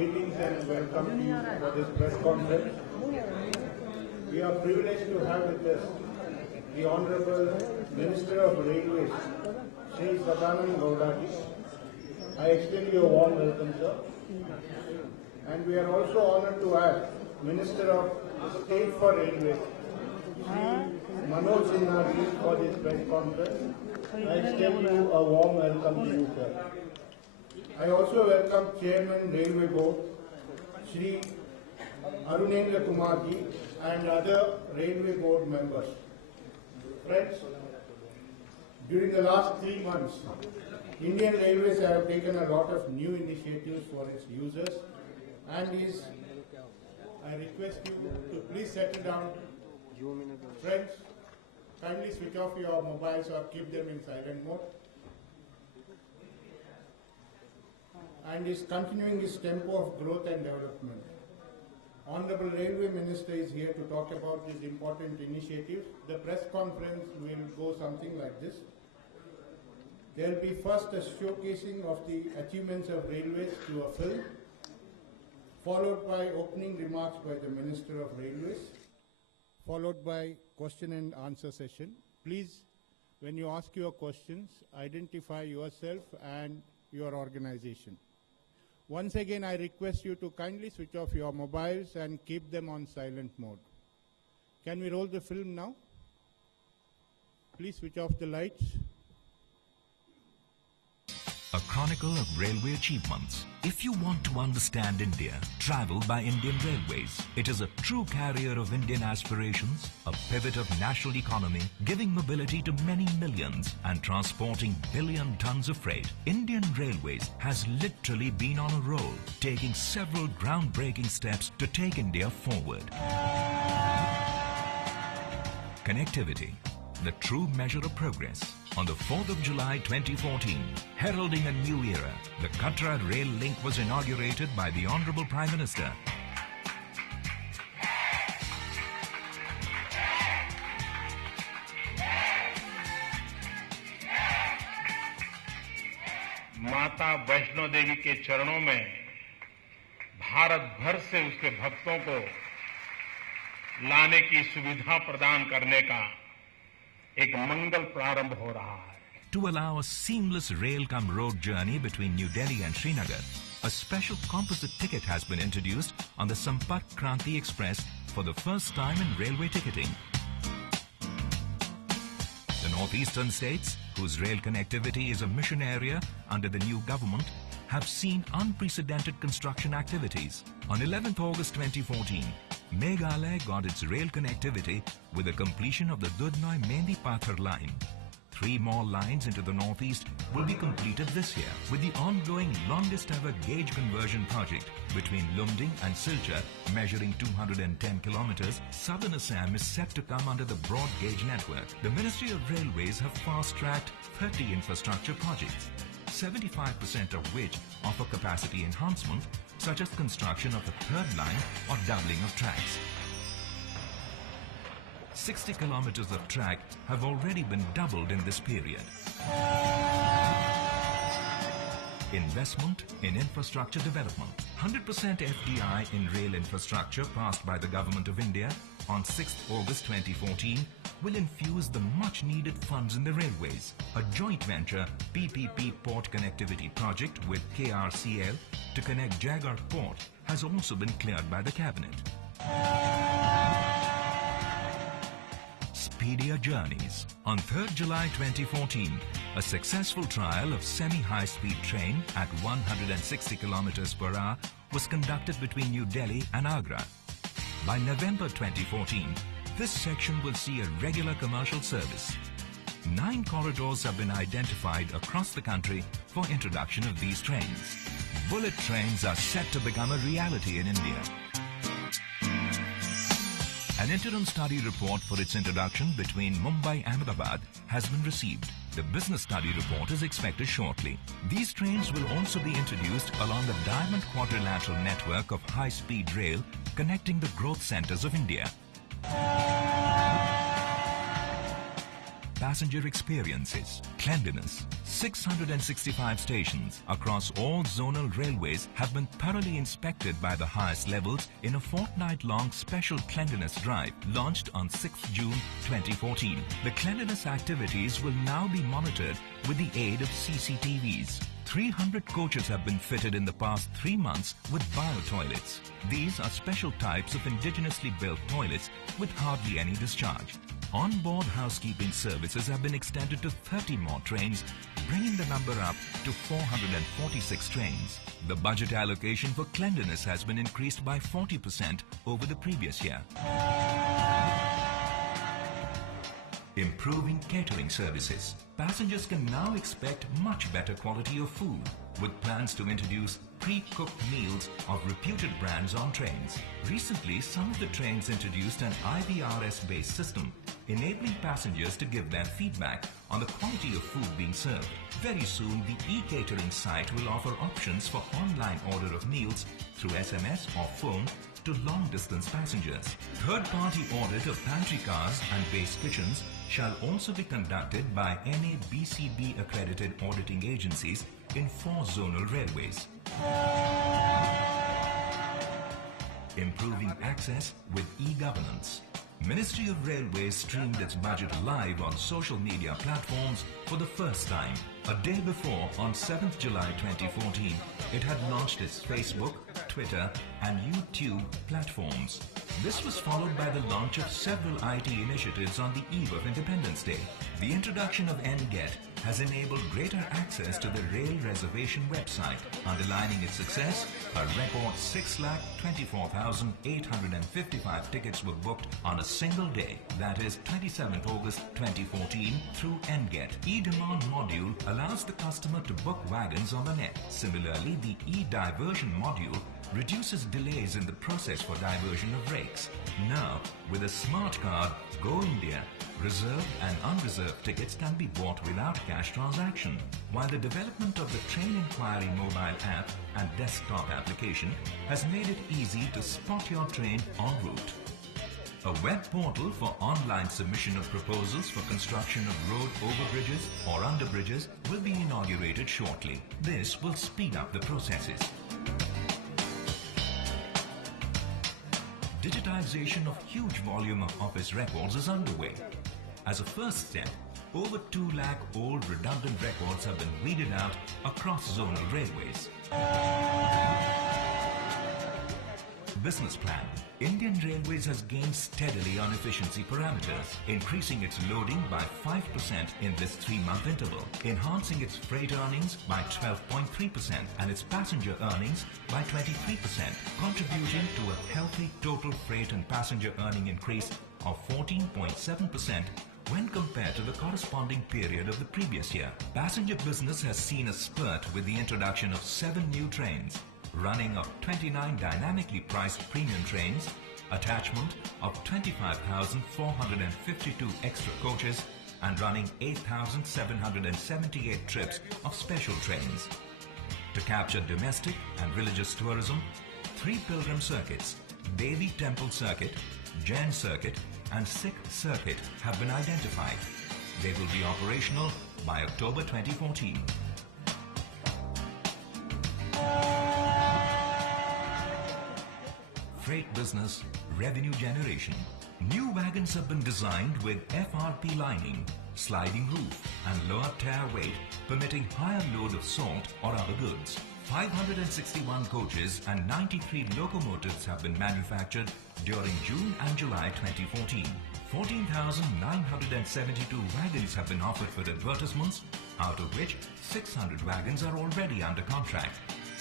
Greetings and welcome to you for this press conference. We are privileged to have with us the Honorable Minister of Railways, Shri Sadananda Gowda. I extend you a warm welcome, sir. And we are also honored to have Minister of State for Railways, Shri Manoj Sinha, for this press conference. I extend you a warm welcome to you, sir. I also welcome Chairman Railway Board, Shri Arunendra Kumarji, and other Railway Board members. Friends, during the last 3 months, Indian Railways have taken a lot of new initiatives for its users, and I request you to please settle down. Friends, kindly switch off your mobiles or keep them in silent mode. And is continuing its tempo of growth and development. Honorable Railway Minister is here to talk about this important initiative. The press conference will go something like this. There will be first a showcasing of the achievements of railways through a film, followed by opening remarks by the Minister of Railways, followed by question and answer session. Please, when you ask your questions, identify yourself and your organization. Once again, I request you to kindly switch off your mobiles and keep them on silent mode. Can we roll the film now? Please switch off the lights. A chronicle of railway achievements. If you want to understand India, travel by Indian Railways. It is a true carrier of Indian aspirations, a pivot of national economy, giving mobility to many millions and transporting billion tons of freight. Indian Railways has literally been on a roll, taking several groundbreaking steps to take India forward. Connectivity, the true measure of progress. On the 4th of July 2014, heralding a new era, the Katra Rail Link was inaugurated by the Honorable Prime Minister. माता वैष्णो देवी के चरणों में भारत भर से उसके भक्तों को लाने की सुविधा प्रदान करने का एक मंगल प्रारंभ हो रहा है. To allow a seamless rail-cum-road journey between New Delhi and Srinagar, a special composite ticket has been introduced on the Sampark Kranti Express for the first time in railway ticketing. The northeastern states, whose rail connectivity is a mission area under the new government, have seen unprecedented construction activities. On 11th August 2014, Meghalaya got its rail connectivity with the completion of the Dudhnoi-Mendi Pathar line. 3 more lines into the northeast will be completed this year. With the ongoing longest ever gauge conversion project between Lumding and Silchar measuring 210 kilometers, southern Assam is set to come under the broad gauge network. The Ministry of Railways have fast-tracked 30 infrastructure projects, 75% of which offer capacity enhancement, such as construction of a 3rd line or doubling of tracks. 60 kilometers of track have already been doubled in this period. Investment in infrastructure development. 100% FDI in rail infrastructure passed by the Government of India on 6th August 2014 will infuse the much-needed funds in the railways. A joint venture PPP port connectivity project with KRCL to connect Jagar Port has also been cleared by the Cabinet. Speedier journeys. On 3rd July 2014, a successful trial of semi-high-speed train at 160 kilometers per hour was conducted between New Delhi and Agra. By November 2014, this section will see a regular commercial service. 9 corridors have been identified across the country for introduction of these trains. Bullet trains are set to become a reality in India. An interim study report for its introduction between Mumbai and Ahmedabad has been received. The business study report is expected shortly. These trains will also be introduced along the Diamond Quadrilateral network of high-speed rail connecting the growth centers of India. passenger experiences, cleanliness. 665 stations across all zonal railways have been thoroughly inspected by the highest levels in a fortnight-long special cleanliness drive launched on 6th June 2014. The cleanliness activities will now be monitored with the aid of CCTVs. 300 coaches have been fitted in the past 3 months with bio-toilets. These are special types of indigenously built toilets with hardly any discharge. On-board housekeeping services have been extended to 30 more trains, bringing the number up to 446 trains. The budget allocation for cleanliness has been increased by 40% over the previous year. Improving catering services. Passengers can now expect much better quality of food, with plans to introduce pre-cooked meals of reputed brands on trains. Recently, some of the trains introduced an IVRS-based system, enabling passengers to give their feedback on the quality of food being served. Very soon, the e-catering site will offer options for online order of meals through SMS or phone to long-distance passengers. Third-party audit of pantry cars and base kitchens shall also be conducted by NABCB accredited auditing agencies in 4 zonal railways. Improving access with e-governance. Ministry of Railways streamed its budget live on social media platforms for the first time. A day before, on 7th July 2014, it had launched its Facebook, Twitter and YouTube platforms. This was followed by the launch of several IT initiatives on the eve of Independence Day. The introduction of NGET has enabled greater access to the rail reservation website. Underlining its success, a record 6,24,855 tickets were booked on a single day, that is 27th August 2014, through NGET. E-Demand module allows the customer to book wagons on the net. Similarly, the E-Diversion module reduces delays in the process for diversion of rakes. Now, with a smart card, Go India, reserved and unreserved tickets can be bought without cash transaction, while the development of the Train Inquiry mobile app and desktop application has made it easy to spot your train en route. A web portal for online submission of proposals for construction of road overbridges or underbridges will be inaugurated shortly. This will speed up the processes. Digitization of huge volume of office records is underway. As a first step, over 2 lakh old redundant records have been weeded out across zonal railways. Business plan. Indian Railways has gained steadily on efficiency parameters, increasing its loading by 5% in this 3-month interval, enhancing its freight earnings by 12.3% and its passenger earnings by 23%, contributing to a healthy total freight and passenger earning increase of 14.7% when compared to the corresponding period of the previous year. Passenger business has seen a spurt with the introduction of 7 new trains, running of 29 dynamically priced premium trains, attachment of 25,452 extra coaches, and running 8,778 trips of special trains. To capture domestic and religious tourism, 3 pilgrim circuits, Devi Temple Circuit, Jain Circuit, and Sikh Circuit have been identified. They will be operational by October 2014. Freight business, revenue generation. New wagons have been designed with FRP lining, sliding roof and lower tire weight, permitting higher load of salt or other goods. 561 coaches and 93 locomotives have been manufactured during June and July 2014. 14,972 wagons have been offered for advertisements, out of which 600 wagons are already under contract.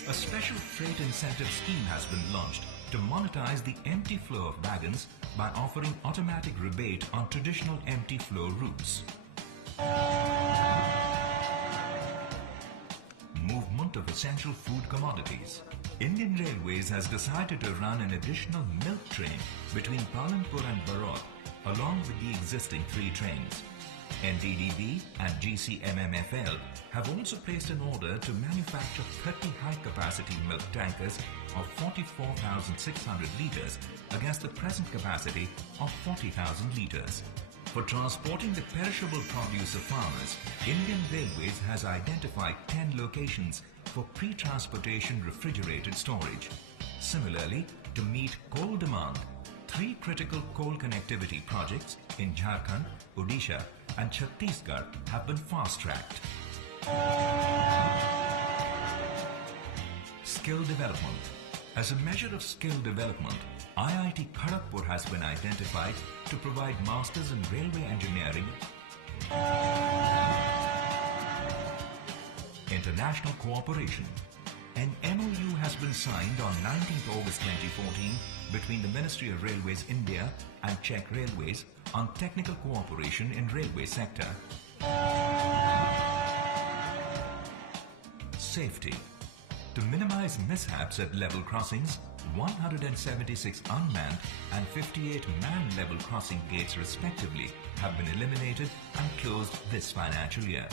A special freight incentive scheme has been launched to monetize the empty flow of wagons by offering automatic rebate on traditional empty flow routes. Movement of essential food commodities. Indian Railways has decided to run an additional milk train between Palanpur and Barot along with the existing 3 trains. NDDB and GCMMFL have also placed an order to manufacture 30 high-capacity milk tankers of 44,600 litres against the present capacity of 40,000 litres. For transporting the perishable produce of farmers, Indian Railways has identified 10 locations for pre-transportation refrigerated storage. Similarly, to meet coal demand, 3 critical coal connectivity projects in Jharkhand, Odisha and Chhattisgarh have been fast-tracked. Skill development. As a measure of skill development, IIT Kharagpur has been identified to provide masters in railway engineering. International cooperation. An MOU has been signed on 19th August 2014 between the Ministry of Railways India and Czech Railways on technical cooperation in railway sector. Safety. To minimize mishaps at level crossings, 176 unmanned and 58 manned level crossing gates respectively have been eliminated and closed this financial year.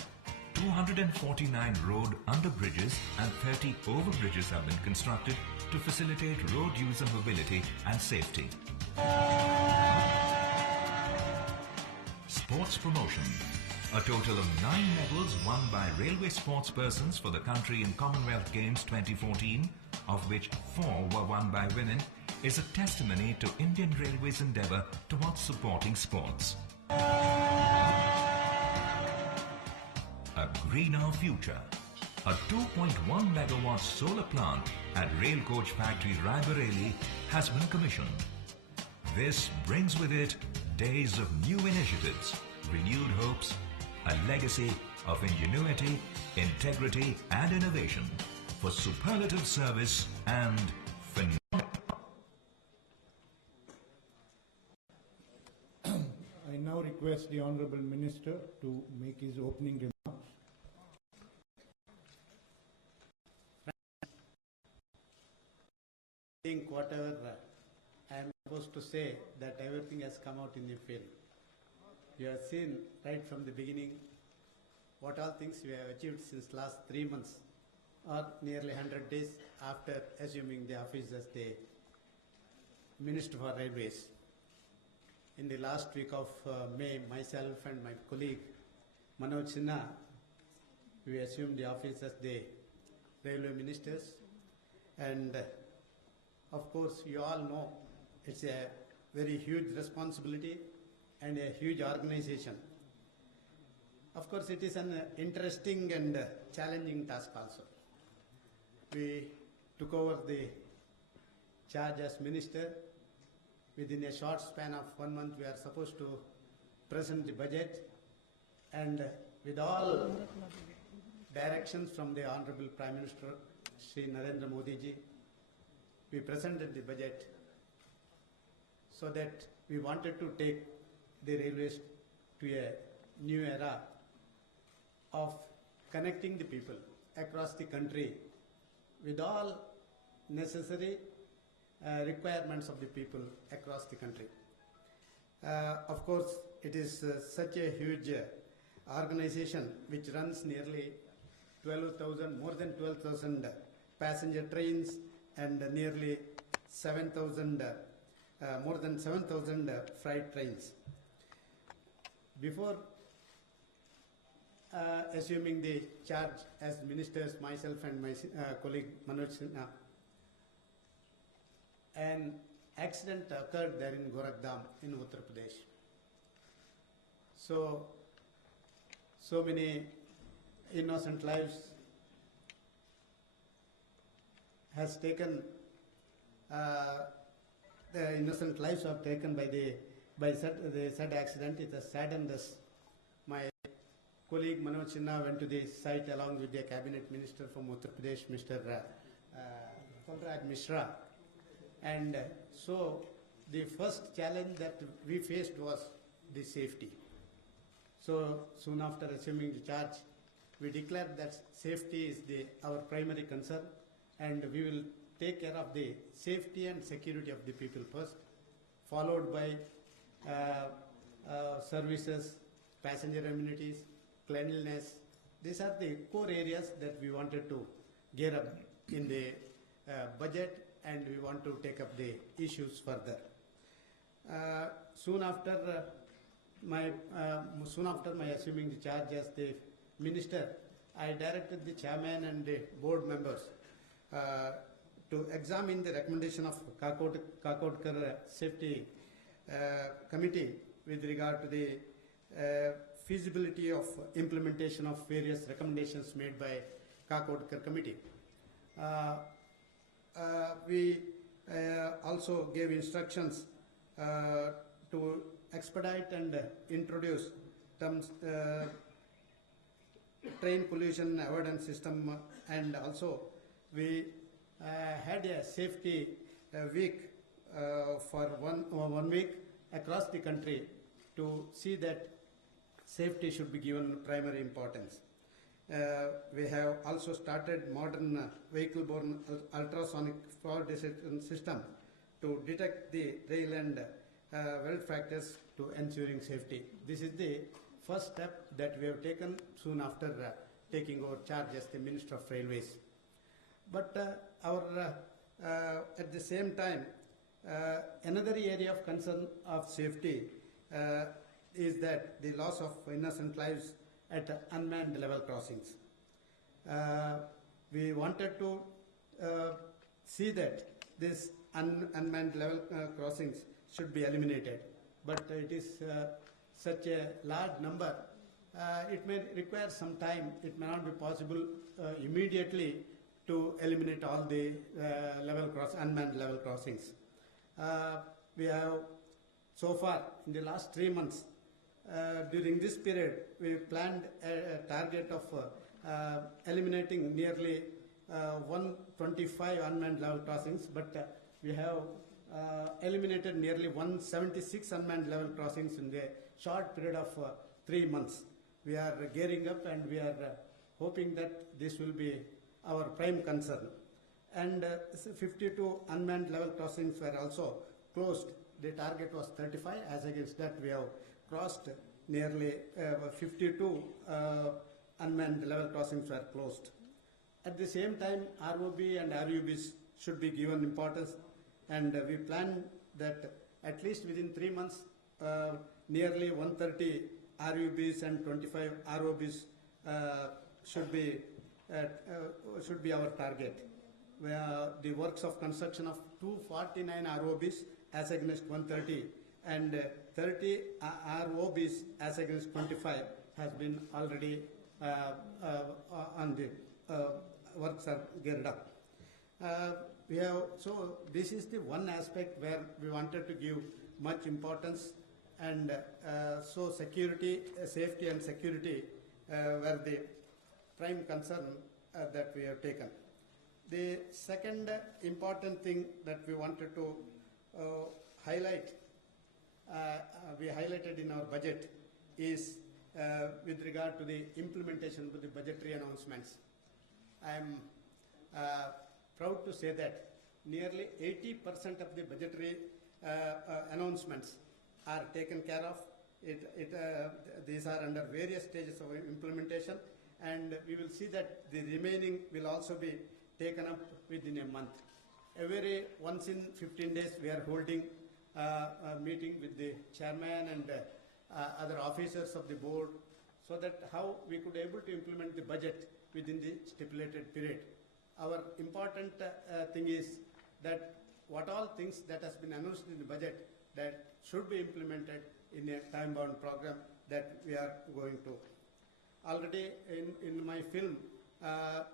249 road underbridges and 30 overbridges have been constructed to facilitate road user mobility and safety. Sports promotion. A total of 9 medals won by railway sportspersons for the country in Commonwealth Games 2014, of which 4 were won by women, is a testimony to Indian Railways' endeavour towards supporting sports. A greener future. A 2.1 megawatt solar plant at Rail Coach Factory Raebareli has been commissioned. This brings with it days of new initiatives, renewed hopes, a legacy of ingenuity, integrity and innovation for superlative service and phenomenal. I now request the Honourable Minister to make his opening remarks. I think whatever I am supposed to say, that everything has come out in the film. You have seen right from the beginning what all things we have achieved since last 3 months or nearly 100 days after assuming the office as the Minister for Railways. In the last week of May, myself and my colleague Manoj Sinha, we assumed the office as the Railway Ministers, and of course you all know it's a very huge responsibility and a huge organization. Of course, it is an interesting and challenging task also. We took over the charge as minister. Within a short span of 1 month, we are supposed to present the budget, and with all directions from the Honorable Prime Minister, Shri Narendra Modi ji, we presented the budget so that we wanted to take the railways to a new era of connecting the people across the country with all necessary requirements of the people across the country. Of course, it is such a huge organization which runs nearly 12,000, more than 12,000 passenger trains and nearly 7,000, more than 7,000 freight trains. Before assuming the charge as ministers, myself and my colleague Manoj Sinha, an accident occurred there in Gorakhpur in Uttar Pradesh. So many innocent lives has taken, the innocent lives are taken by the said accident. It has saddened us. My colleague Manoj Sinha went to the site along with the cabinet minister from Uttar Pradesh, Mr. Kalraj Mishra. And so the first challenge that we faced was the safety. So soon after assuming the charge, we declared that safety is our primary concern, and we will take care of the safety and security of the people first, followed by services, passenger amenities, cleanliness. These are the core areas that we wanted to gear up in the budget, and we want to take up the issues further. Soon after soon after my assuming the charge as the minister, I directed the chairman and the board members to examine the recommendation of Kakodkar Safety Committee with regard to the feasibility of implementation of various recommendations made by Kakodkar Committee. We also gave instructions to expedite and introduce terms, train pollution avoidance system, and also we had a safety week for one week across the country to see that safety should be given primary importance. We have also started modern vehicle-borne ultrasonic fraud detection system to detect the rail and weld factors to ensuring safety. This is the first step that we have taken soon after taking over charge as the Minister of Railways. But at the same time, another area of concern of safety is that the loss of innocent lives at unmanned level crossings. We wanted to see that this unmanned level crossings should be eliminated, but it is such a large number. It may require some time. It may not be possible immediately to eliminate all the unmanned level crossings. We have so far in the last 3 months, during this period, we planned a target of eliminating nearly 125 unmanned level crossings, but we have eliminated nearly 176 unmanned level crossings in the short period of 3 months. We are gearing up and we are hoping that this will be our prime concern. And 52 unmanned level crossings were also closed. The target was 35. As against that, we have crossed nearly 52 unmanned level crossings were closed. At the same time, ROB and RUBs should be given importance, and we plan that at least within 3 months, nearly 130 RUBs and 25 ROBs should be our target. The works of construction of 249 ROBs as against 130 and 30 ROBs as against 25 has been already on the works are geared up. So this is the one aspect where we wanted to give much importance, and so security, safety and security were the prime concern that we have taken. The second important thing that we wanted to highlight, we highlighted in our budget, is with regard to the implementation of the budgetary announcements. I am proud to say that nearly 80% of the budgetary announcements are taken care of. These are under various stages of implementation, and we will see that the remaining will also be taken up within a month. Once in 15 days, we are holding a meeting with the chairman and other officers of the board, so that how we could able to implement the budget within the stipulated period. Our important thing is that what all things that has been announced in the budget that should be implemented in a time-bound program that we are going to. Already in my film,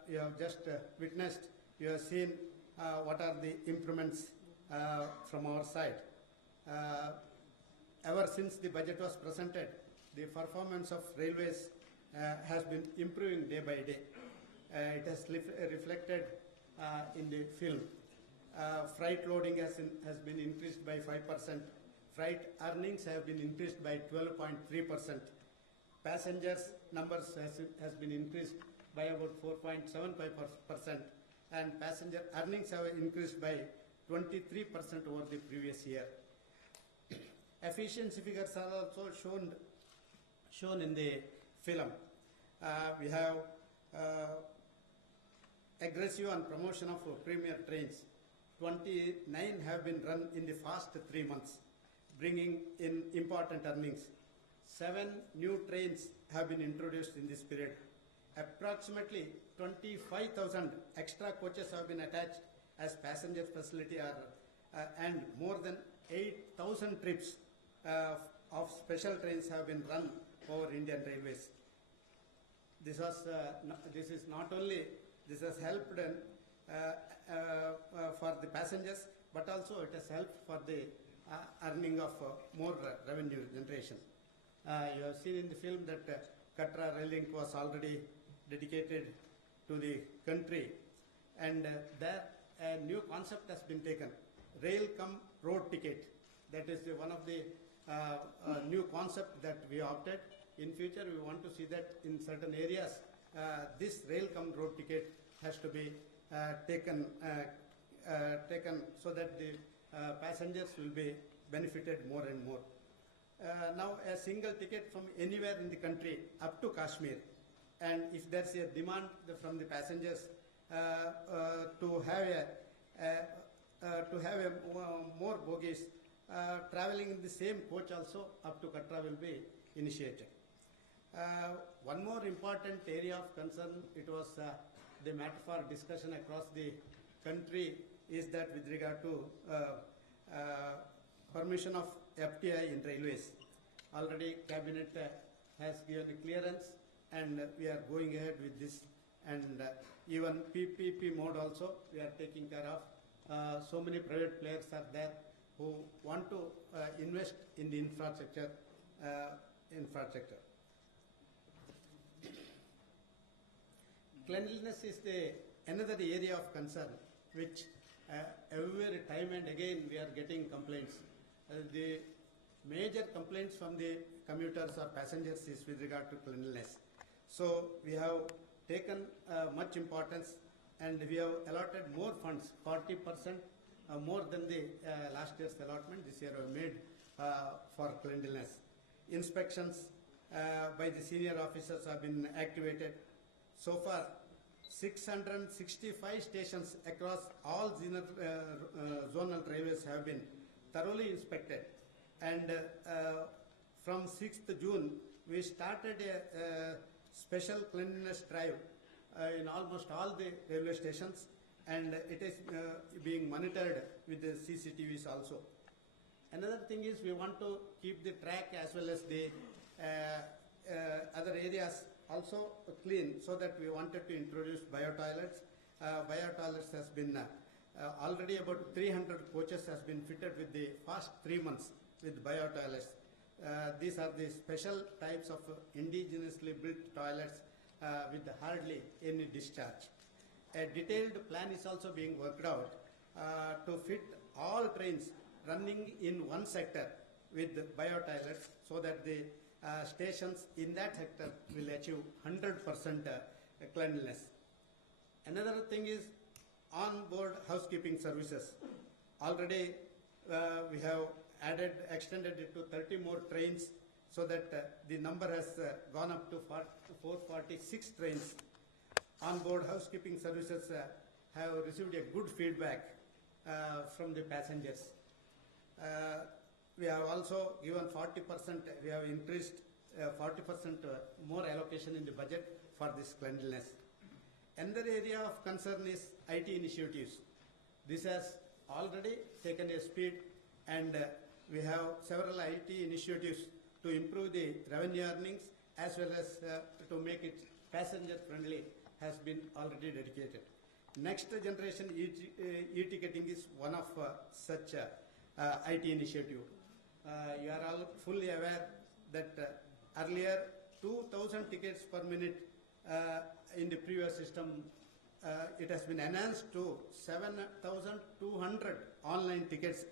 you have just witnessed, you have seen what are the improvements from our side. Ever since the budget was presented, the performance of railways has been improving day by day. It has reflected in the film. Freight loading has been increased by 5%. Freight earnings have been increased by 12.3%. Passengers numbers has been increased by about 4.75%, and passenger earnings have increased by 23% over the previous year. Efficiency figures are also shown in the film. We have aggressive and promotion of premier trains. 29 have been run in the past 3 months, bringing in important earnings. 7 new trains have been introduced in this period. Approximately 25,000 extra coaches have been attached as passenger facility and more than 8,000 trips of special trains have been run over Indian Railways. This is not only, this has helped for the passengers, but also it has helped for the earning of more revenue generation. You have seen in the film that Katra rail link was already dedicated to the country, and there a new concept has been taken, rail come road ticket. That is one of the new concept that we opted. In future, we want to see that in certain areas, this rail come road ticket has to be taken so that the passengers will be benefited more and more. Now, a single ticket from anywhere in the country up to Kashmir, and if there's a demand from the passengers to have more bogies, traveling in the same coach also up to Katra will be initiated. One more important area of concern, it was the matter for discussion across the country, is that with regard to permission of FTI in railways. Already Cabinet has given a clearance, and we are going ahead with this, and even PPP mode also we are taking care of. So many private players are there who want to invest in the infrastructure. Cleanliness is another area of concern, which every time and again we are getting complaints. The major complaints from the commuters or passengers is with regard to cleanliness. So we have taken much importance, and we have allotted more funds, 40% more than the last year's allotment. This year we made for cleanliness. Inspections by the senior officers have been activated. So far, 665 stations across all zonal railways have been thoroughly inspected, and from 6th June we started a special cleanliness drive in almost all the railway stations, and it is being monitored with the CCTVs also. Another thing is we want to keep the track as well as the other areas also clean, so that we wanted to introduce bio-toilets. Bio-toilets has been already about 300 coaches has been fitted with the past 3 months with bio-toilets. These are the special types of indigenously built toilets with hardly any discharge. A detailed plan is also being worked out to fit all trains running in one sector with bio-toilets, so that the stations in that sector will achieve 100% cleanliness. Another thing is on-board housekeeping services. Already we have extended it to 30 more trains, so that the number has gone up to 446 trains. On-board housekeeping services have received a good feedback from the passengers. We have also given 40%, we have increased 40% more allocation in the budget for this cleanliness. Another area of concern is IT initiatives. This has already taken a speed, and we have several IT initiatives to improve the revenue earnings as well as to make it passenger friendly has been already dedicated. Next generation e-ticketing is one of such IT initiative. You are all fully aware that earlier 2,000 tickets per minute in the previous system, it has been enhanced to 7,200 online tickets,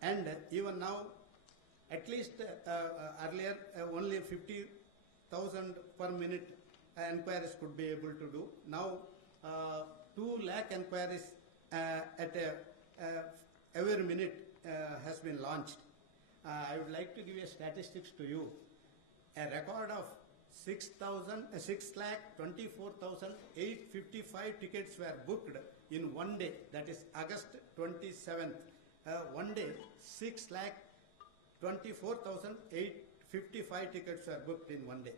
and even now, at least earlier only 50,000 per minute enquiries could be able to do. Now 2 lakh enquiries at every minute has been launched. I would like to give a statistics to you. A record of 6,24,855 tickets were booked in one day, that is August 27th. One day, 6,24,855 55 tickets were booked in one day.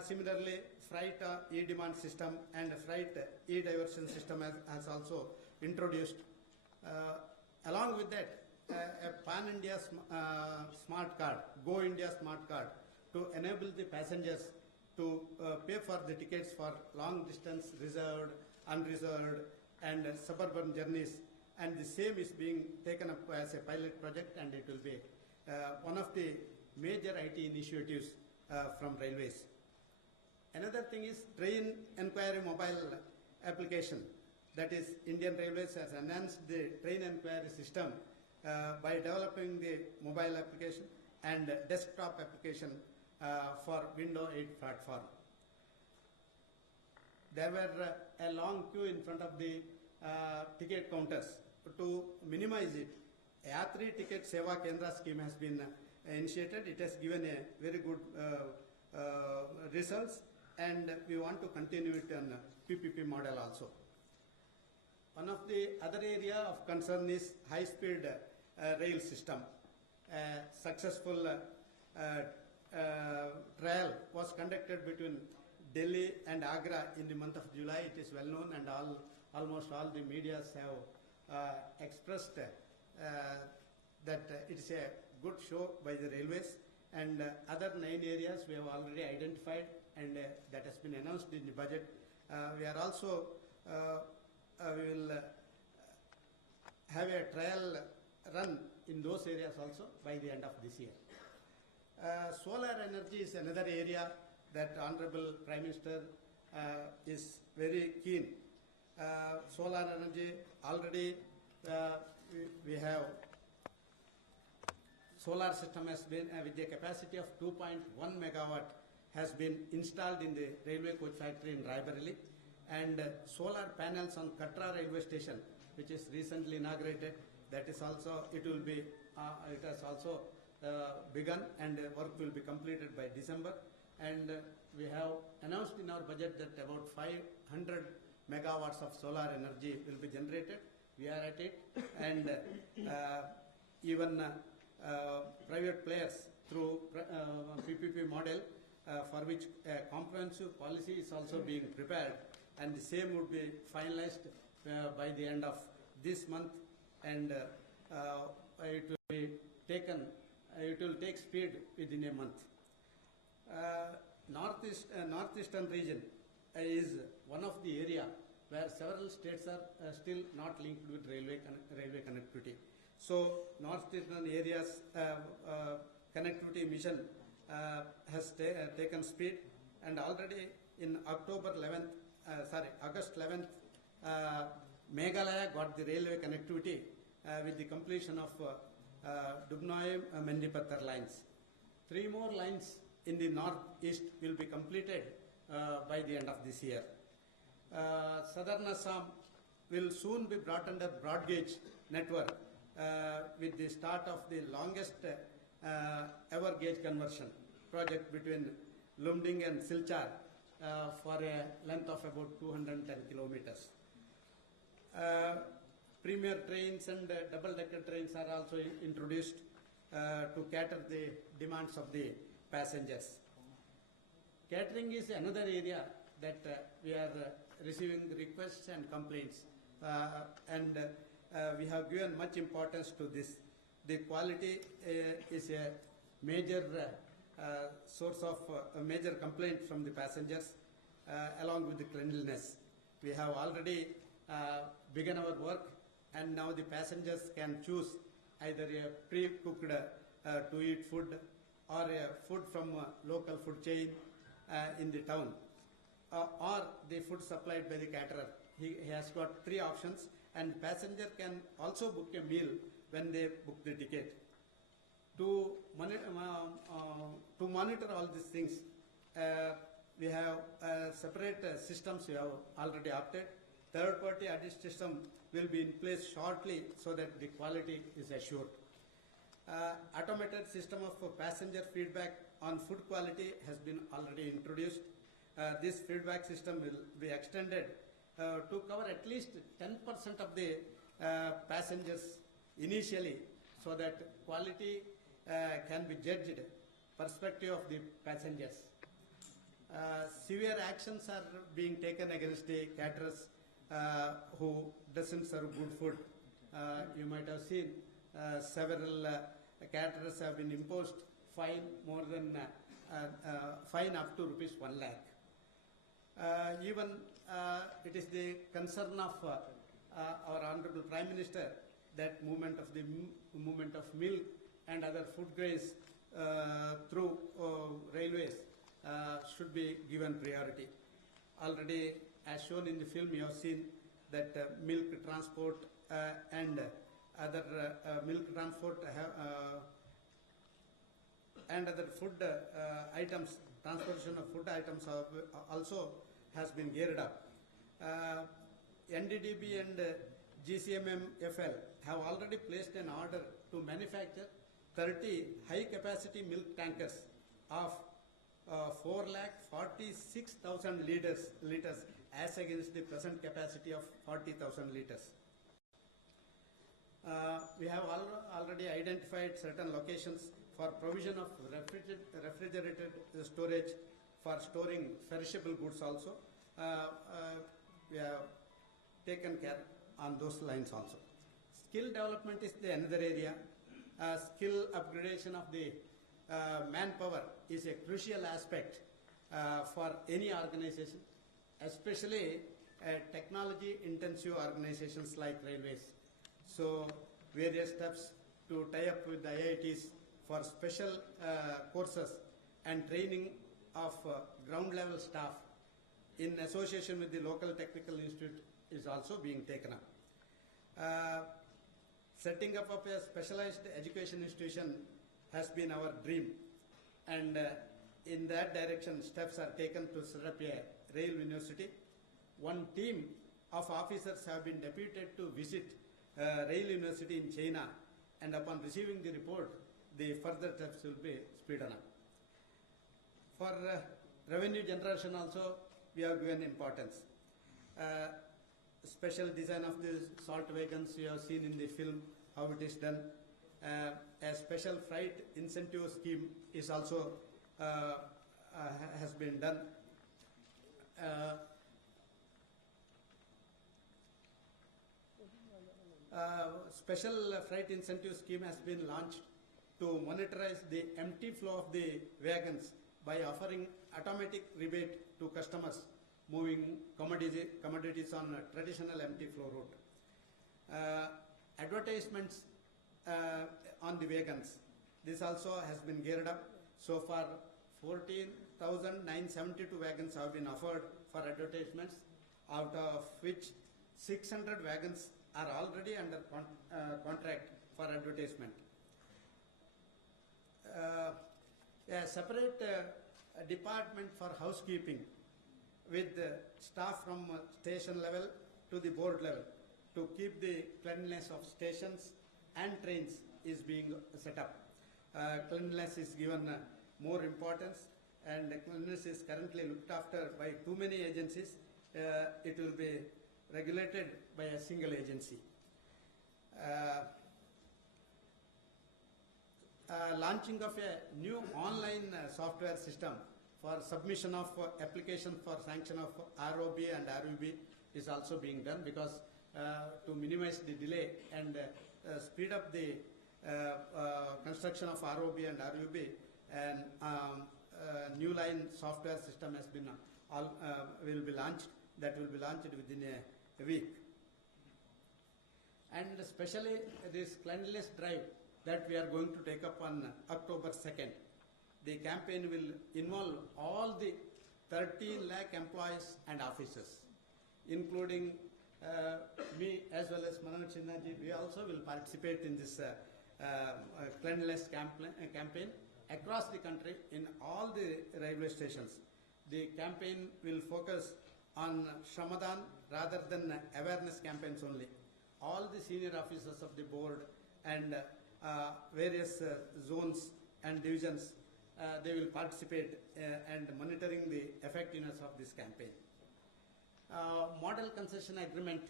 Similarly, freight e-demand system and freight e-diversion system has also introduced. Along with that, a pan-India smart card, Go India smart card, to enable the passengers to pay for the tickets for long distance, reserved, unreserved, and suburban journeys. And the same is being taken up as a pilot project, and it will be one of the major IT initiatives from railways. Another thing is train enquiry mobile application. That is, Indian Railways has enhanced the train enquiry system by developing the mobile application and desktop application for Windows 8 platform. There were a long queue in front of the ticket counters. To minimize it, Yatri Ticket Seva Kendra scheme has been initiated. It has given a very good results, and we want to continue it on PPP model also. One of the other area of concern is high-speed rail system. Successful trial was conducted between Delhi and Agra in the month of July. It is well known, and almost all the medias have expressed that it is a good show by the railways. And other 9 areas we have already identified, and that has been announced in the budget. We are also we will have a trial run in those areas also by the end of this year. Solar energy is another area that Honorable Prime Minister is very keen. Solar energy, already we have solar system has been with a capacity of 2.1 megawatt has been installed in the railway coach factory in Raebareli, and solar panels on Katra railway station, which is recently inaugurated. That is also, it has also begun, and work will be completed by December. And we have announced in our budget that about 500 megawatts of solar energy will be generated. We are at it, and even private players through PPP model, for which a comprehensive policy is also being prepared, and the same would be finalized by the end of this month, and it will be taken. It will take speed within a month. Northeastern region is one of the area where several states are still not linked with railway connectivity. So Northeastern areas connectivity mission has taken speed, and already in August 11th, Meghalaya got the railway connectivity with the completion of Dubnoy-Mendipattar lines. 3 more lines in the northeast will be completed by the end of this year. Southern Assam will soon be brought under broad gauge network with the start of the longest ever gauge conversion project between Lumding and Silchar for a length of about 210 kilometers. Premier trains and double-decker trains are also introduced to cater the demands of the passengers. Catering is another area that we are receiving requests and complaints, and we have given much importance to this. The quality is a major source of a major complaint from the passengers, along with the cleanliness. We have already begun our work, and now the passengers can choose either a pre-cooked to eat food or a food from a local food chain in the town, or the food supplied by the caterer. He has got 3 options, and passenger can also book a meal when they book the ticket. To monitor all these things, we have separate systems we have already opted. Third-party audit system will be in place shortly so that the quality is assured. Automated system of passenger feedback on food quality has been already introduced. This feedback system will be extended to cover at least 10% of the passengers initially, so that quality can be judged perspective of the passengers. Severe actions are being taken against the caterers who doesn't serve good food. You might have seen several caterers have been imposed fine more than fine up to rupees 1 lakh. Even it is the concern of our Honorable Prime Minister that movement of milk and other food grains through railways should be given priority. Already, as shown in the film, you have seen that milk transport and other milk transport and other food items, transportation of food items also has been geared up. NDDB and GCMMFL have already placed an order to manufacture 30 high-capacity milk tankers of 4,46,000 liters as against the present capacity of 40,000 liters. We have already identified certain locations for provision of refrigerated storage for storing perishable goods also. We have taken care on those lines also. Skill development is the another area. Skill upgradation of the manpower is a crucial aspect for any organization, especially technology-intensive organizations like railways. So, various steps to tie up with the IITs for special courses and training of ground-level staff in association with the local technical institute is also being taken up. Setting up of a specialized education institution has been our dream, and in that direction steps are taken to set up a rail university. One team of officers have been deputed to visit rail university in China, and upon receiving the report, the further steps will be speeded up. For revenue generation also, we have given importance. Special design of the salt wagons, you have seen in the film how it is done. A special freight incentive scheme is also has been done. Special freight incentive scheme has been launched to monitorize the empty flow of the wagons by offering automatic rebate to customers moving commodities on a traditional empty flow route. Advertisements on the wagons. This also has been geared up. So far, 14,972 wagons have been offered for advertisements, out of which 600 wagons are already under contract for advertisement. A separate department for housekeeping with staff from station level to the board level to keep the cleanliness of stations and trains is being set up. Cleanliness is given more importance, and cleanliness is currently looked after by too many agencies. It will be regulated by a single agency. Launching of a new online software system for submission of application for sanction of ROB and RUB is also being done, because to minimize the delay and speed up the construction of ROB and RUB, and new line software system has been will be launched. That will be launched within a week. And especially this cleanliness drive that we are going to take up on October 2nd. The campaign will involve all the 13 lakh employees and officers, including me as well as Manoj Chinnaji. We also will participate in this cleanliness campaign across the country in all the railway stations. The campaign will focus on Shramadhan rather than awareness campaigns only. All the senior officers of the board and various zones and divisions, they will participate and monitoring the effectiveness of this campaign. Model concession agreement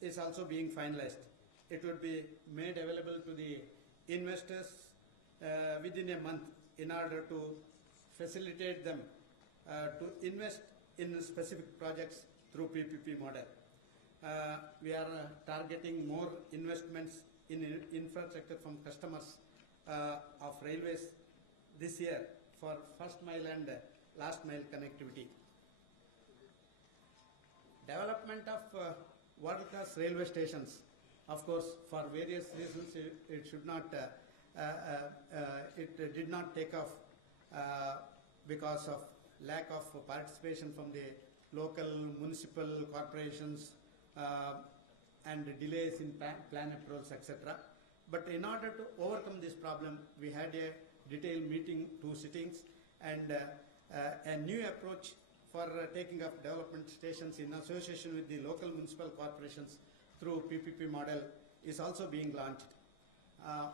is also being finalized. It would be made available to the investors within a month in order to facilitate them to invest in specific projects through PPP model. We are targeting more investments in infrastructure from customers of railways this year for first mile and last mile connectivity. Development of world-class railway stations, of course, for various reasons, it should not, it did not take off because of lack of participation from the local municipal corporations and delays in plan approvals, etc. But in order to overcome this problem, we had a detailed meeting, 2 sittings, and a new approach for taking up development stations in association with the local municipal corporations through PPP model is also being launched.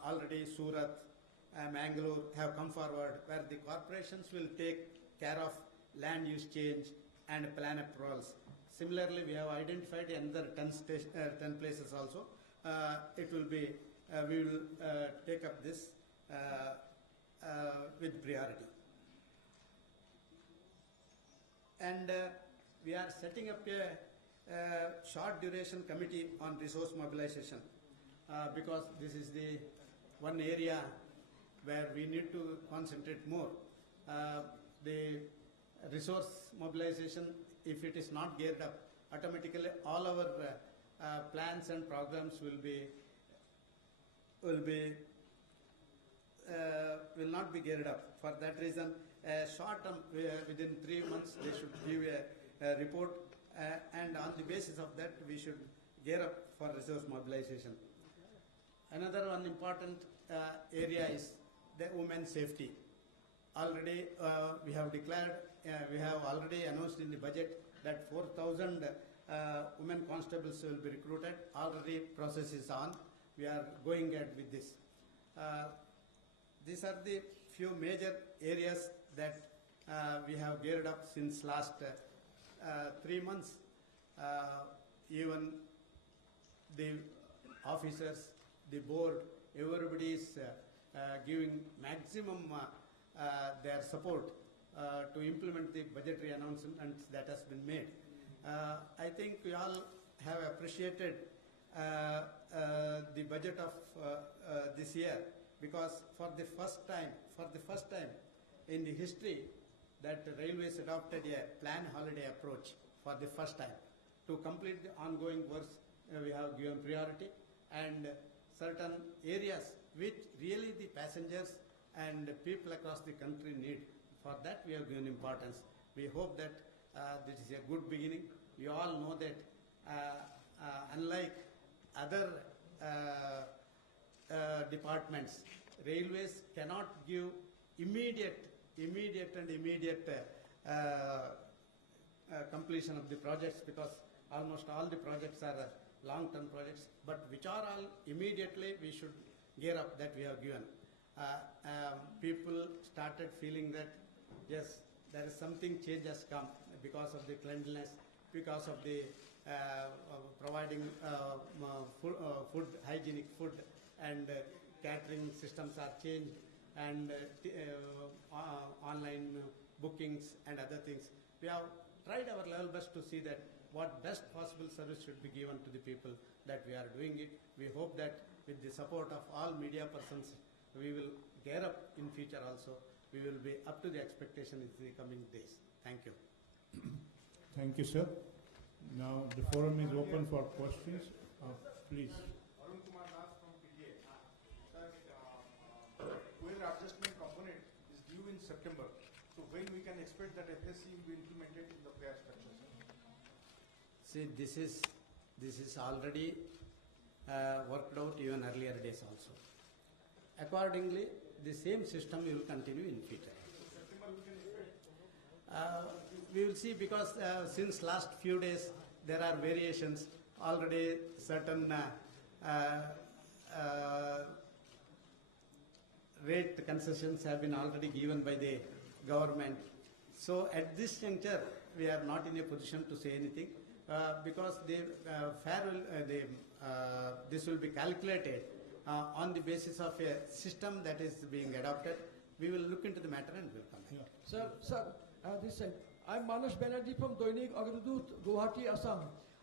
Already Surat, Mangalore have come forward where the corporations will take care of land use change and plan approvals. Similarly, we have identified another 10 places also. It will be, we will take up this with priority. And we are setting up a short duration committee on resource mobilization because this is the one area where we need to concentrate more. The resource mobilization, if it is not geared up, automatically all our plans and programs will not be geared up. For that reason, short term, within 3 months, they should give a report, and on the basis of that, we should gear up for resource mobilization. Another one important area is the women's safety. Already, we have declared, we have already announced in the budget that 4,000 women constables will be recruited. Already process is on. We are going ahead with this. These are the few major areas that we have geared up since last 3 months. Even the officers, the board, everybody is giving maximum their support to implement the budgetary announcements that has been made. I think we all have appreciated the budget of this year, because for the first time in the history that railways adopted a plan holiday approach for the first time. To complete the ongoing works, we have given priority, and certain areas which really the passengers and people across the country need, for that we have given importance. We hope that this is a good beginning. We all know that unlike other departments, railways cannot give immediate completion of the projects, because almost all the projects are long-term projects, but which are all immediately we should gear up, that we have given. People started feeling that yes, there is something change has come because of the cleanliness, because of the providing food, hygienic food, and catering systems are changed, and online bookings and other things. We have tried our level best to see that what best possible service should be given to the people, that we are doing it. We hope that with the support of all media persons, we will gear up in future also. We will be up to the expectation in the coming days. Thank you. Thank you, sir. Now the forum is open for questions. Please. Arun Kumar Das from PTA. Sir, fuel adjustment component is due in September. So when we can expect that FSC will be implemented in the fare structure, sir? See, this is already worked out even earlier days also. Accordingly, the same system will continue in future. So September we can expect? We will see, because since last few days there are variations. Already certain rate concessions have been already given by the government. So at this juncture, we are not in a position to say anything, because the fare will, this will be calculated on the basis of a system that is being adopted, we will look into the matter and we'll come back. Sir, this side. I'm Manas Banerjee from Doinik Agradut, Guwahati, Assam.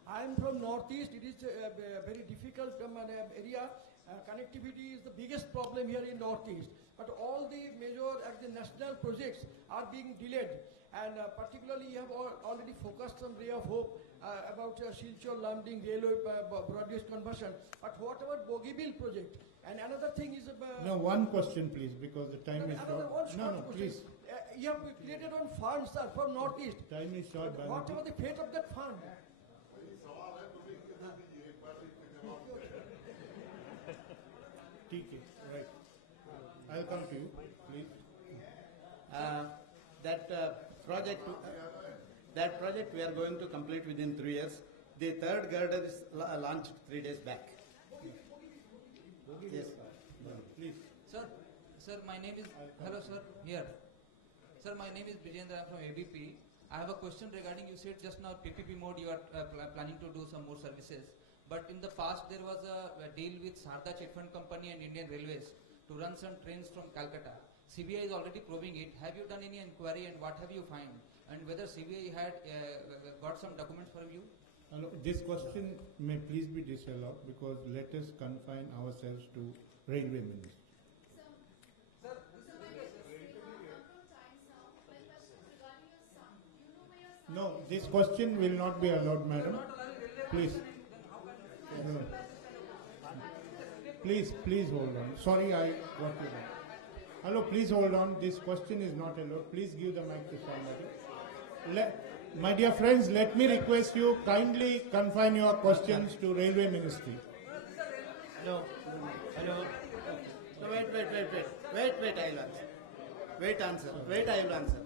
I'm from Northeast. It is a very difficult area. Connectivity is the biggest problem here in Northeast. But all the major national projects are being delayed. And particularly, you have already focused some ray of hope about Silchar Lamding railway broad-gauge conversion. But what about Bogeybill project? And another thing is... No, one question please, because the time is short. No, please. You have created one fund, sir, from Northeast. Time is short, Banerjee. Whatever the fate of that fund? TK, right. I'll come to you, please. That project we are going to complete within 3 years. The third girder is launched 3 days back. Yes, Please. Sir, my name is, hello sir, here. Sir, my name is Vijendra, I'm from ABP. I have a question regarding, you said just now PPP mode you are planning to do some more services. But in the past there was a deal with Sarda Chit Fund Company and Indian Railways to run some trains from Calcutta. CBI is already probing it. Have you done any inquiry and what have you found? And whether CBI had got some documents for you? This question may please be disallowed because let us confine ourselves to Railway Ministry. No, this question will not be allowed, madam. Please. No. Please hold on. Sorry, I got you wrong. Hello, please hold on. This question is not allowed. Please give the mic to somebody. My dear friends, let me request you kindly confine your questions to Railway Ministry. Hello. No, wait, I will answer.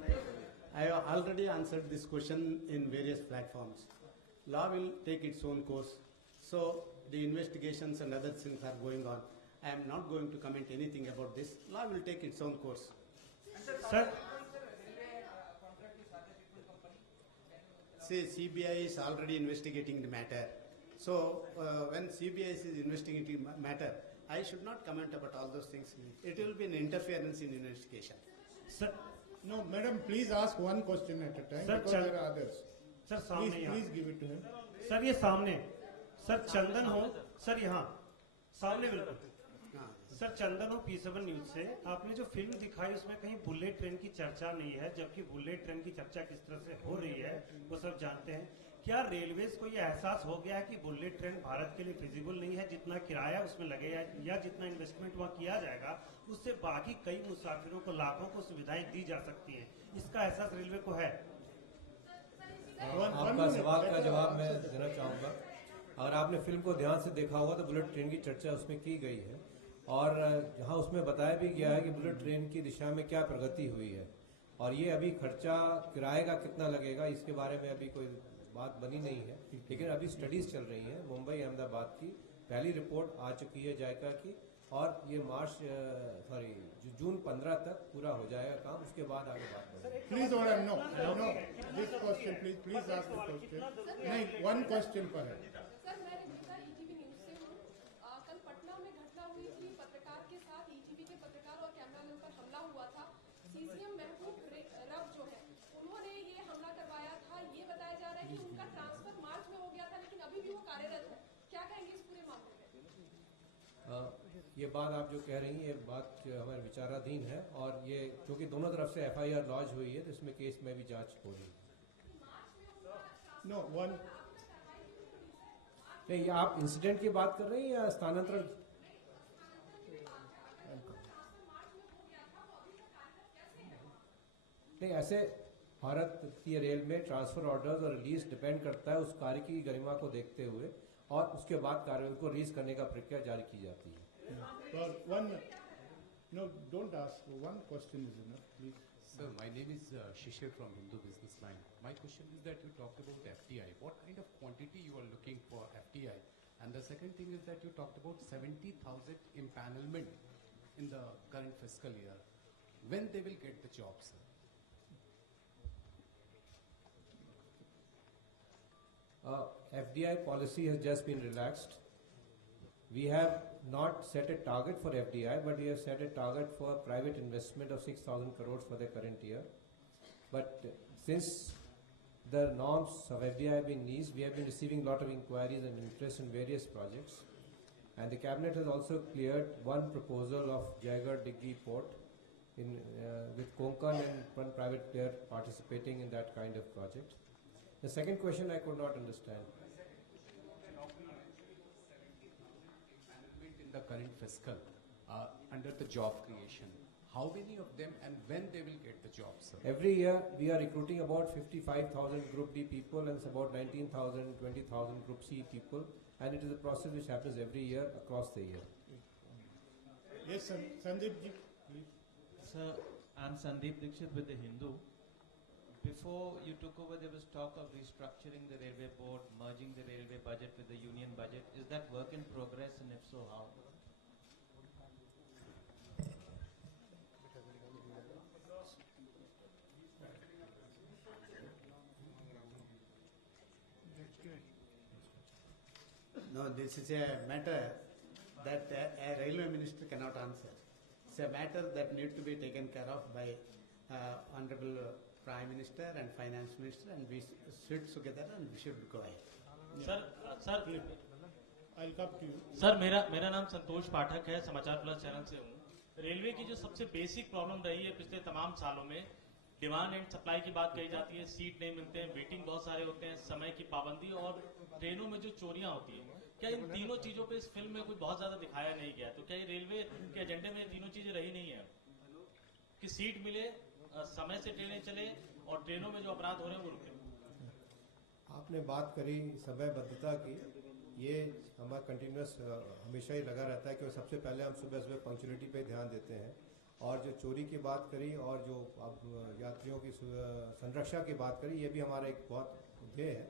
I have already answered this question in various platforms. Law will take its own course. So the investigations and other things are going on. I am not going to comment anything about this. Law will take its own course. Sir. See, CBI is already investigating the matter. So when CBI is investigating matter, I should not comment about all those things. It will be an interference in investigation. Sir. No, madam, please ask one question at a time Sir, because there are others. Sir, सामने Please give it to him. Sir ये सामने sir चंदन हो sir यहाँ सामने बिल्कुल sir चंदन हो P7 news से आपने जो फिल्म दिखाई उसमें कहीं बुलेट ट्रेन की चर्चा नहीं है जबकि बुलेट ट्रेन की चर्चा किस तरह से हो रही है वो सब जानते हैं क्या रेलवेज को ये एहसास हो गया है कि बुलेट ट्रेन भारत के लिए फिजिबल नहीं है जितना किराया उसमें लगेगा या जितना इन्वेस्टमेंट वहाँ किया जाएगा उससे बाकी कई मुसाफिरों को लाखों को सुविधाएं दी जा सकती हैं इसका एहसास रेलवे को है आपका सवाल का जवाब मैं देना चाहूँगा अगर आपने फिल्म को ध्यान से देखा होगा तो बुलेट ट्रेन की चर्चा उसमें की गई है और जहाँ उसमें बताया भी गया है कि बुलेट ट्रेन की दिशा में क्या प्रगति हुई है और ये अभी खर्चा किराए का कितना लगेगा इसके बारे में अभी कोई बात बनी नहीं है लेकिन अभी स्टडीज चल रही हैं मुंबई अहमदाबाद की पहली रिपोर्ट आ चुकी है जायका की और ये जून 15 तक पूरा हो जाएगा काम उसके बाद आगे बात करेंगे please order no this question please ask the question नहीं वन क्वेश्चन पर है सर मैं रेखा ईटीवी न्यूज से हूँ कल पटना में घटना हुई थी पत्रकार के साथ ईटीवी के पत्रकार और कैमरामैन पर हमला हुआ था सीसीएम महबूब रफ जो है उन्होंने ये हमला करवाया था ये बताया जा रहा है कि उनका ट्रांसफर मार्च में हो गया था लेकिन अभी भी वो कार्यरत है क्या कहेंगे इस पूरे मामले में ये बात आप जो कह रही हैं ये बात हमारे विचाराधीन है और ये क्योंकि दोनों तरफ से एफआईआर लॉन्च हुई है तो इसमें केस में भी जांच हो रही है नो वन नहीं आप इंसिडेंट की बात कर रही हैं या स्थानांतरण नहीं ऐसे भारतीय रेल में ट्रांसफर ऑर्डर्स और रिलीज डिपेंड करता है उस कार्य की गरिमा को देखते हुए और उसके बाद कार्य को रिलीज करने का प्रक्रिया जारी की जाती है No, don't ask. One question is enough, please. Sir, my name is Shri from Hindu Business Line. My question is that you talked about FDI. What kind of quantity you are looking for FDI? And the second thing is that you talked about 70,000 empanelment in the current fiscal year. When they will get the job, sir? FDI policy has just been relaxed. We have not set a target for FDI, but we have set a target for private investment of 6,000 crores for the current year. But since the norms of FDI have been eased, we have been receiving a lot of inquiries and interest in various projects. And the cabinet has also cleared one proposal of Jaigarh-Dighi port with Konkan and one private player participating in that kind of project. The second question I could not understand. In the current fiscal, under the job creation, how many of them and when they will get the jobs, sir? Every year we are recruiting about 55,000 Group D people and it's about 19,000, 20,000 Group C people, and it is a process which happens every year across the year. Yes, Sandeep ji, please. Sir, I'm Sandeep Dixit with the Hindu. Before you took over, there was talk of restructuring the railway board, merging the railway budget with the union budget. Is that work in progress, and if so, how? No, this is a matter that a railway minister cannot answer. It's a matter that needs to be taken care of by Honorable Prime Minister and Finance Minister, and we sit together and we should go ahead. Sir I'll come to you. Sir मेरा नाम संतोष पाठक है, समाचार plus channel से हूँ। Railway की जो सबसे basic problem रही है पिछले तमाम सालों में, डिमांड एंड सप्लाई की बात कही जाती है, सीट नहीं मिलते हैं, वेटिंग बहुत सारे होते हैं, समय की पाबंदी और ट्रेनों में जो चोरियां होती है। क्या इन तीनों चीजों पे इस फिल्म में कुछ बहुत ज्यादा दिखाया नहीं गया? तो क्या ये रेलवे के एजेंडे में तीनों चीजें रही नहीं है कि सीट मिले, समय से ट्रेनें चले और ट्रेनों में जो अपराध हो रहे हैं वो रुके? आपने बात करी समयबद्धता की, ये हमारा कंटिन्यूस हमेशा ही लगा रहता है कि सबसे पहले हम सुबह सुबह पंक्चुअलिटी पे ध्यान देते हैं, और जो चोरी की बात करी और जो अब यात्रियों की संरक्षा की बात करी, ये भी हमारा एक बहुत ध्येय है।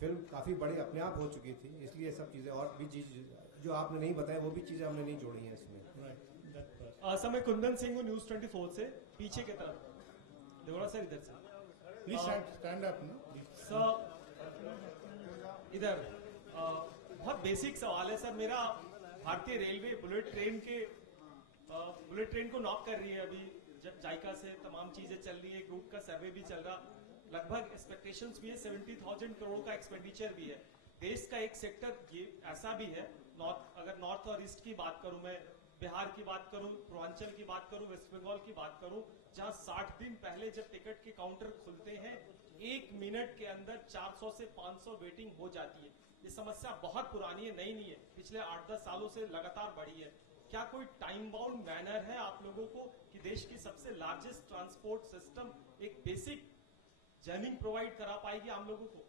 फिल्म काफ़ी बड़ी अपने आप हो चुकी थी, इसलिए सब चीज़ें और भी चीज़ जो आपने नहीं बताया वो भी चीज़ें हमने नहीं जोड़ी हैं इसमें। समय कुंदन सिंह न्यूज़ 24 से पीछे की तरफ देवड़ा सर, इधर से Please stand up, no? Sir इधर बहुत बेसिक सवाल है सर मेरा। भारतीय रेलवे बुलेट ट्रेन को नॉक कर रही है अभी, जायका से तमाम चीजें चल रही है, ग्रुप का सर्वे भी चल रहा, लगभग एक्सपेक्टेशंस भी है, 70,000 करोड़ का एक्सपेंडिचर भी है। देश का एक सेक्टर ये ऐसा भी है, अगर नॉर्थ और ईस्ट की बात करूं, मैं बिहार की बात करूं, पूर्वांचल की बात करूं, वेस्ट बंगाल की बात करूं, जहां 60 दिन पहले जब टिकट के काउंटर खुलते हैं, 1 मिनट के अंदर 400 से 500 वेटिंग हो जाती है। ये समस्या बहुत पुरानी है, नई नहीं है, पिछले 8-10 सालों से लगातार बढ़ी है। क्या कोई टाइम बाउंड मैनर है आप लोगों को कि देश की सबसे लार्जेस्ट ट्रांसपोर्ट सिस्टम एक बेसिक जर्निंग प्रोवाइड करा पाएगी आम लोगों को?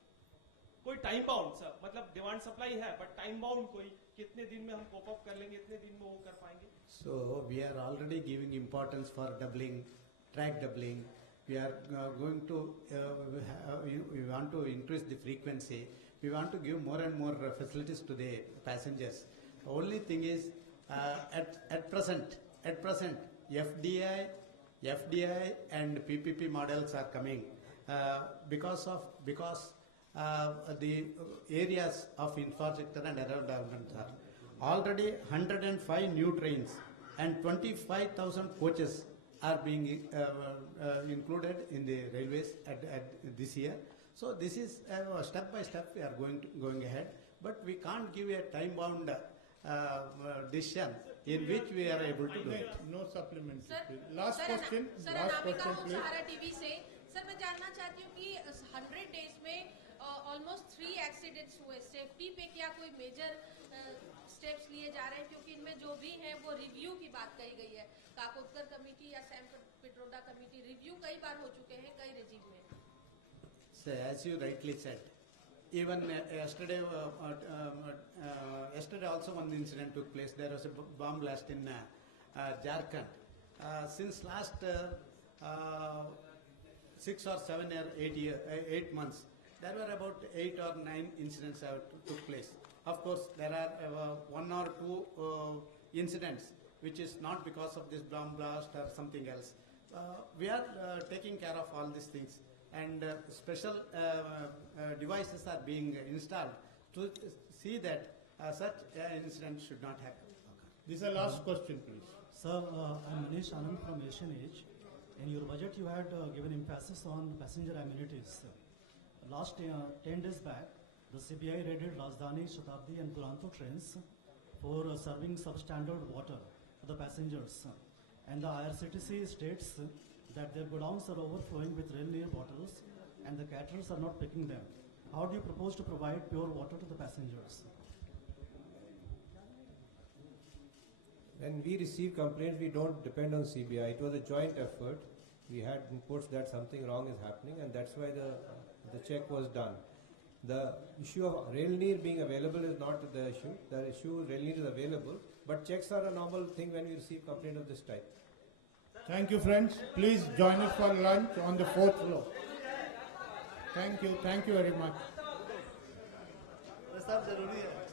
कोई टाइम बाउंड सर, मतलब डिमांड सप्लाई है बट टाइम बाउंड कोई, कितने दिन में हम कोप अप कर लेंगे, इतने दिन में वो कर पाएंगे? So we are already giving importance for doubling, track doubling. We are going to, we want to increase the frequency. We want to give more and more facilities to the passengers. The only thing is, at present, FDI and PPP models are coming because the areas of infrastructure and urban development are already 105 new trains and 25,000 coaches are being included in the railways at this year. So this is step by step we are going ahead, but we can't give a time bound decision in which we are able to do it. No supplementary. Last question, please. TV से sir मैं जानना चाहती हूँ कि 100 days में almost 3 accidents हुए, safety पे क्या कोई मेजर स्टेप्स लिए जा रहे हैं? क्योंकि इनमें जो भी है वो रिव्यू की बात कही गई है, काकोदकर कमेटी या सैम पिट्रोडा कमेटी रिव्यू कई बार हो चुके हैं कई रेजिम में। So as you rightly said, even yesterday also one incident took place. There was a bomb blast in Jharkhand. Since last 6 or 7 or 8 months, there were about 8 or 9 incidents took place. Of course, there are 1 or 2 incidents which is not because of this bomb blast or something else. We are taking care of all these things, and special devices are being installed to see that such incident should not happen. This is the last question, please. Sir, I'm Manish Anand from Asian Age. In your budget, you had given emphasis on passenger amenities. Last 10 days back, the CBI raided Rajdhani, Shatabdi and Duronto trains for serving substandard water to the passengers. And the IRCTC states that their godowns are overflowing with rail near bottles and the caterers are not picking them. How do you propose to provide pure water to the passengers? When we receive complaints, we don't depend on CBI. It was a joint effort. We had inputs that something wrong is happening, and that's why the check was done. The issue of rail neer being available is not the issue. The issue rail neer is available, but checks are a normal thing when we receive complaint of this type. Thank you, friends. Please join us for lunch on the 4th floor. Thank you very much. प्रस्ताव जरूरी है.